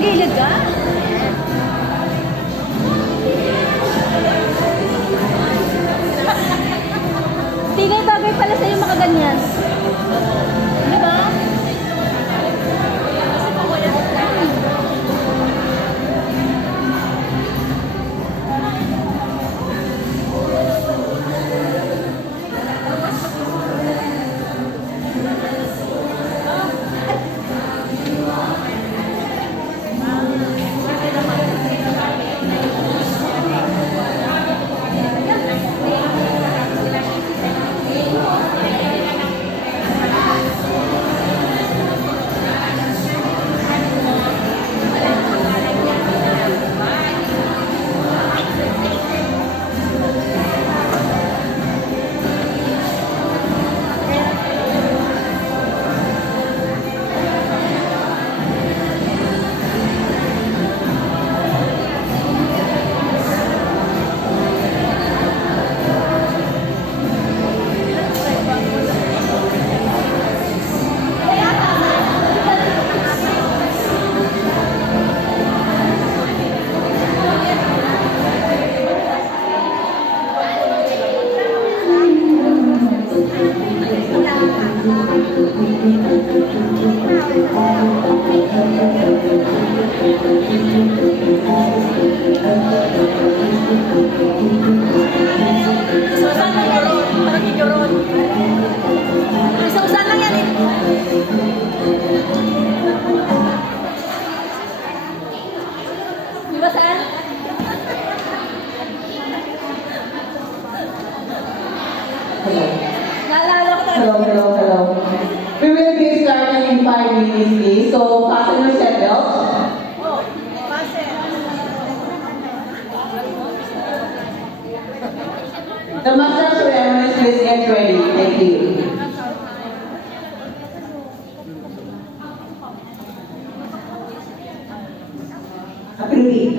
Gilid ka? Tingay bagay pala sa'yo makaganyan. Di ba? Hello. We will be starting in 5 minutes, please. So, fasten your seatbelts. The master ceremony, please get ready. Thank you. Approve.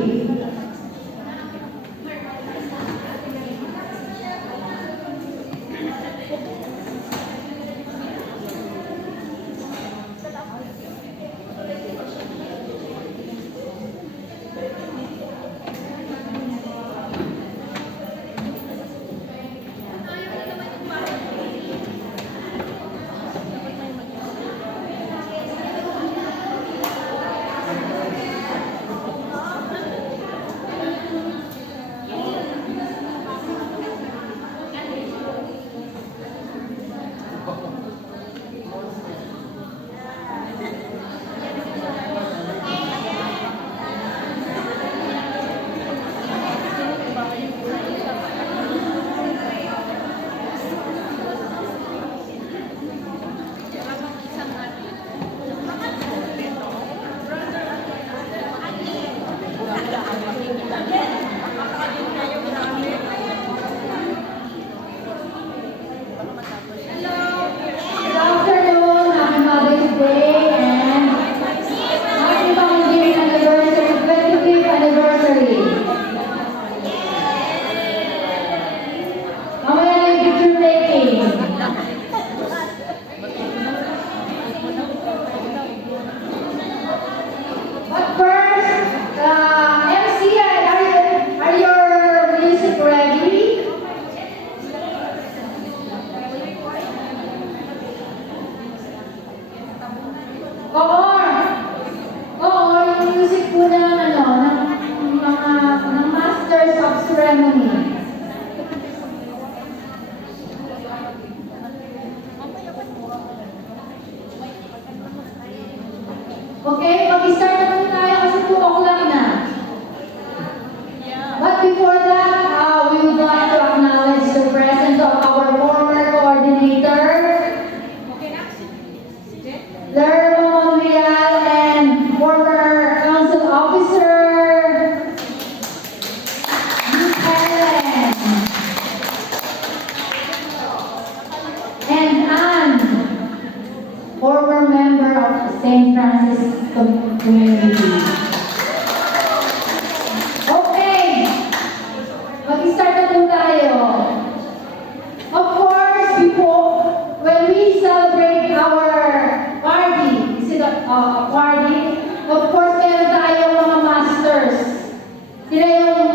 Okay, mag-start na po tayo kasi 2 o'clock na. But before that, we would like to acknowledge the presence of our former coordinator, Lerma Monreal, and former council officer, Miss Helen, and Anne, former member of the St. Francis community. Okay, mag-start na po tayo. Of course, when we celebrate our party, is it a party? Of course, meron tayong mga masters. Sila yung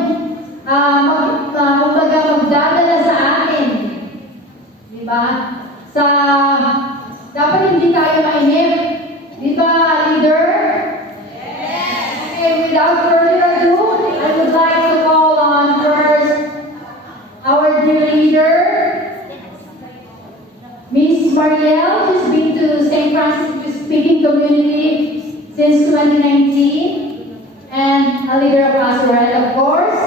kumbaga magdadala sa atin. Di ba? Dapat hindi tayo mainip. Di ba, leader? Okay, without further ado, I would like to call on first our dear leader, Miss Marielle, who's been to St. Francis Speaking Community since 2019, and a leader of Azurel, of course,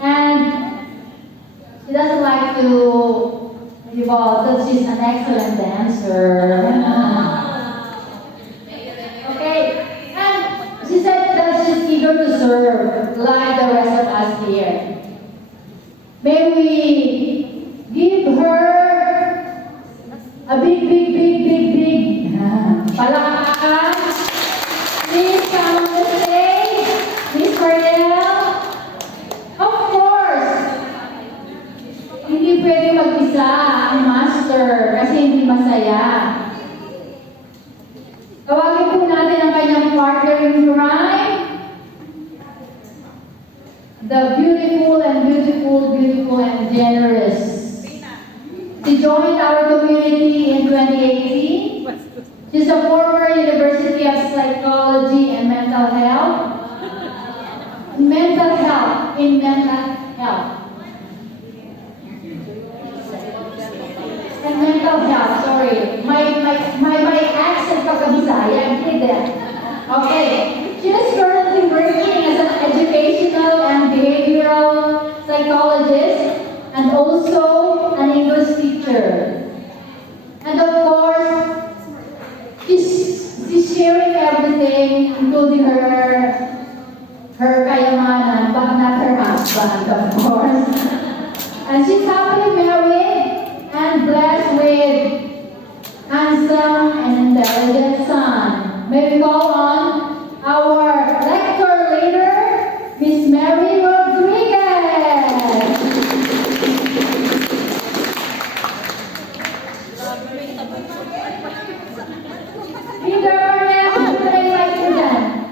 and she doesn't like to evolve, but she's an excellent dancer. Okay, and she said that she's eager to serve like the rest of us here. May we give her a big palakpakan. Please come on the stage, Miss Marielle. Of course, hindi pwede mag-isa ang master kasi hindi masaya. Tawagin po natin ang kanyang partner in crime, the beautiful and generous. She joined our community in 2018. She's a former University of Psychology and Mental Health. Mental health. And mental health, sorry. My accent kakabisaya, hindi din. Okay. She is currently working as an educational and behavioral psychologist and also an English teacher. And of course, she's sharing everything, including her kayamanan, but not her husband, of course. And she's happily married and blessed with handsome and intelligent son. May we call on our lector leader, Miss Mary Rodriguez. Leader Marielle, would I like to dance?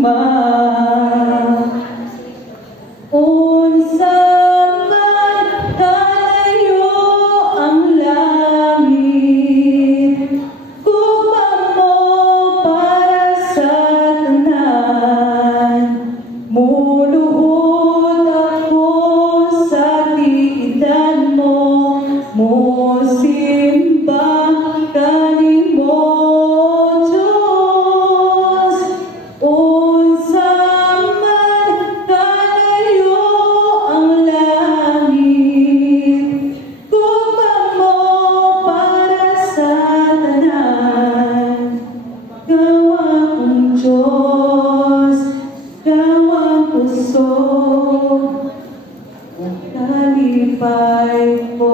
gugma. Unsa man kalayo ang langit, gugma mo para sa tanan. Muluhod ako sa tiidan mo, mosimba kanimo Diyos. Unsa man kalayo ang langit, gugma mo para sa tanan. Gawa kong Diyos, gawa puso, kalipay ko.